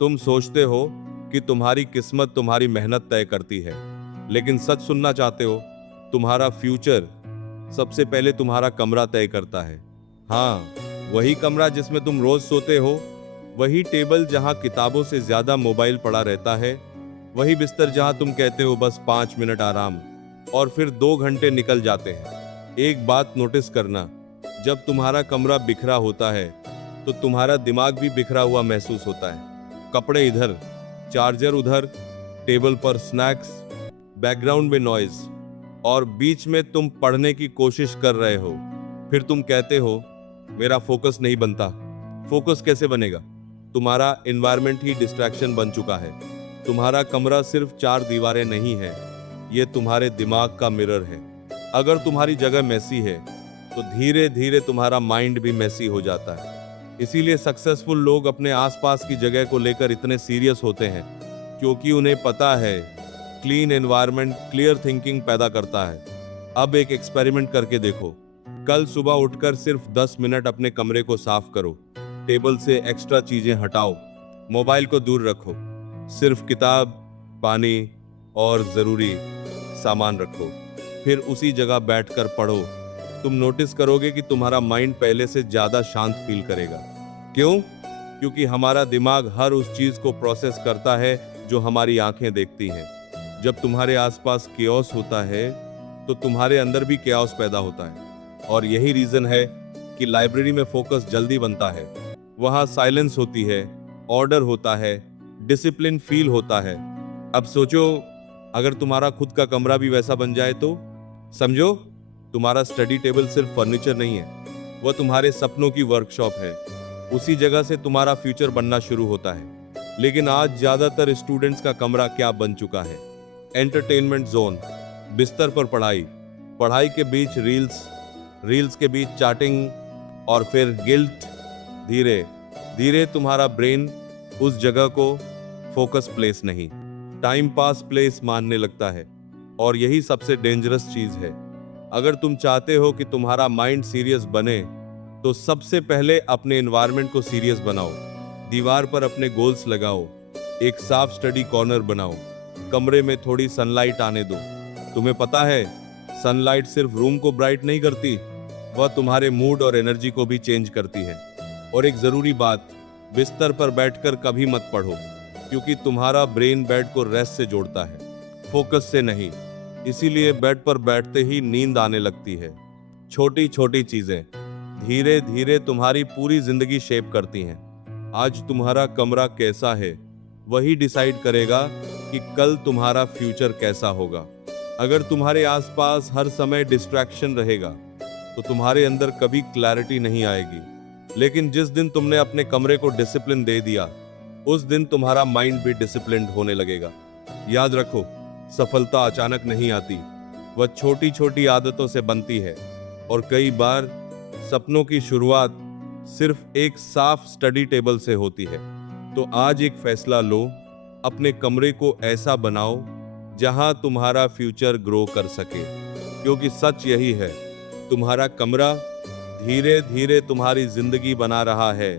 तुम सोचते हो कि तुम्हारी किस्मत तुम्हारी मेहनत तय करती है, लेकिन सच सुनना चाहते हो? तुम्हारा फ्यूचर सबसे पहले तुम्हारा कमरा तय करता है। हाँ, वही कमरा जिसमें तुम रोज सोते हो, वही टेबल जहां किताबों से ज्यादा मोबाइल पड़ा रहता है, वही बिस्तर जहां तुम कहते हो बस 5 मिनट आराम, और फिर 2 घंटे निकल जाते हैं। एक बात नोटिस करना, जब तुम्हारा कमरा बिखरा होता है तो तुम्हारा दिमाग भी बिखरा हुआ महसूस होता है। कपड़े इधर, चार्जर उधर, टेबल पर स्नैक्स, बैकग्राउंड में नॉइज, और बीच में तुम पढ़ने की कोशिश कर रहे हो। फिर तुम कहते हो मेरा फोकस नहीं बनता। फोकस कैसे बनेगा? तुम्हारा एनवायरनमेंट ही डिस्ट्रैक्शन बन चुका है। तुम्हारा कमरा सिर्फ 4 दीवारें नहीं है, ये तुम्हारे दिमाग का मिरर है। अगर तुम्हारी जगह मैसी है तो धीरे धीरे तुम्हारा माइंड भी मैसी हो जाता है। इसीलिए सक्सेसफुल लोग अपने आसपास की जगह को लेकर इतने सीरियस होते हैं, क्योंकि उन्हें पता है क्लीन एनवायरनमेंट क्लियर थिंकिंग पैदा करता है। अब एक एक्सपेरिमेंट करके देखो। कल सुबह उठकर सिर्फ 10 मिनट अपने कमरे को साफ करो। टेबल से एक्स्ट्रा चीजें हटाओ, मोबाइल को दूर रखो, सिर्फ किताब, पानी और जरूरी सामान रखो। फिर उसी जगह बैठकर पढ़ो। तुम नोटिस करोगे कि तुम्हारा माइंड पहले से ज्यादा शांत फील करेगा। क्यों? क्योंकि हमारा दिमाग हर उस चीज को प्रोसेस करता है जो हमारी आंखें देखती हैं। जब तुम्हारे आसपास केओस होता है तो तुम्हारे अंदर भी केओस पैदा होता है, और यही रीजन है कि लाइब्रेरी में फोकस जल्दी बनता है। वहां साइलेंस होती है, ऑर्डर होता है, डिसिप्लिन फील होता है। अब सोचो, अगर तुम्हारा खुद का कमरा भी वैसा बन जाए तो? समझो, तुम्हारा स्टडी टेबल सिर्फ फर्नीचर नहीं है, वह तुम्हारे सपनों की वर्कशॉप है। उसी जगह से तुम्हारा फ्यूचर बनना शुरू होता है। लेकिन आज ज्यादातर स्टूडेंट्स का कमरा क्या बन चुका है? Entertainment zone. बिस्तर पर पढ़ाई, पढ़ाई के बीच रील्स, रील्स के बीच चैटिंग, और फिर गिल्ट। धीरे धीरे तुम्हारा ब्रेन उस जगह को फोकस प्लेस नहीं, टाइम पास प्लेस मानने लगता है। और यही सबसे डेंजरस चीज है। अगर तुम चाहते हो कि तुम्हारा माइंड सीरियस बने तो सबसे पहले अपने एनवायरनमेंट को सीरियस बनाओ। दीवार पर अपने गोल्स लगाओ, एक साफ स्टडी कॉर्नर बनाओ, कमरे में थोड़ी सनलाइट आने दो। तुम्हें पता है, सनलाइट सिर्फ रूम को ब्राइट नहीं करती, वह तुम्हारे मूड और एनर्जी को भी चेंज करती है। और एक जरूरी बात, बिस्तर पर बैठकर कभी मत पढ़ो, क्योंकि तुम्हारा ब्रेन बेड को रेस्ट से जोड़ता है, फोकस से नहीं। इसीलिए बेड पर बैठते ही नींद आने लगती है। छोटी छोटी चीजें धीरे धीरे तुम्हारी पूरी जिंदगी शेप करती हैं। आज तुम्हारा कमरा कैसा है, वही डिसाइड करेगा कि कल तुम्हारा फ्यूचर कैसा होगा। अगर तुम्हारे आसपास हर समय डिस्ट्रैक्शन रहेगा तो तुम्हारे अंदर कभी क्लैरिटी नहीं आएगी। लेकिन जिस दिन तुमने अपने कमरे को डिसिप्लिन दे दिया, उस दिन तुम्हारा माइंड भी डिसिप्लिन्ड होने लगेगा। याद रखो, सफलता अचानक नहीं आती, वह छोटी छोटी आदतों से बनती है। और कई बार सपनों की शुरुआत सिर्फ एक साफ स्टडी टेबल से होती है। तो आज एक फैसला लो, अपने कमरे को ऐसा बनाओ जहां तुम्हारा फ्यूचर ग्रो कर सके। क्योंकि सच यही है, तुम्हारा कमरा धीरे धीरे तुम्हारी जिंदगी बना रहा है।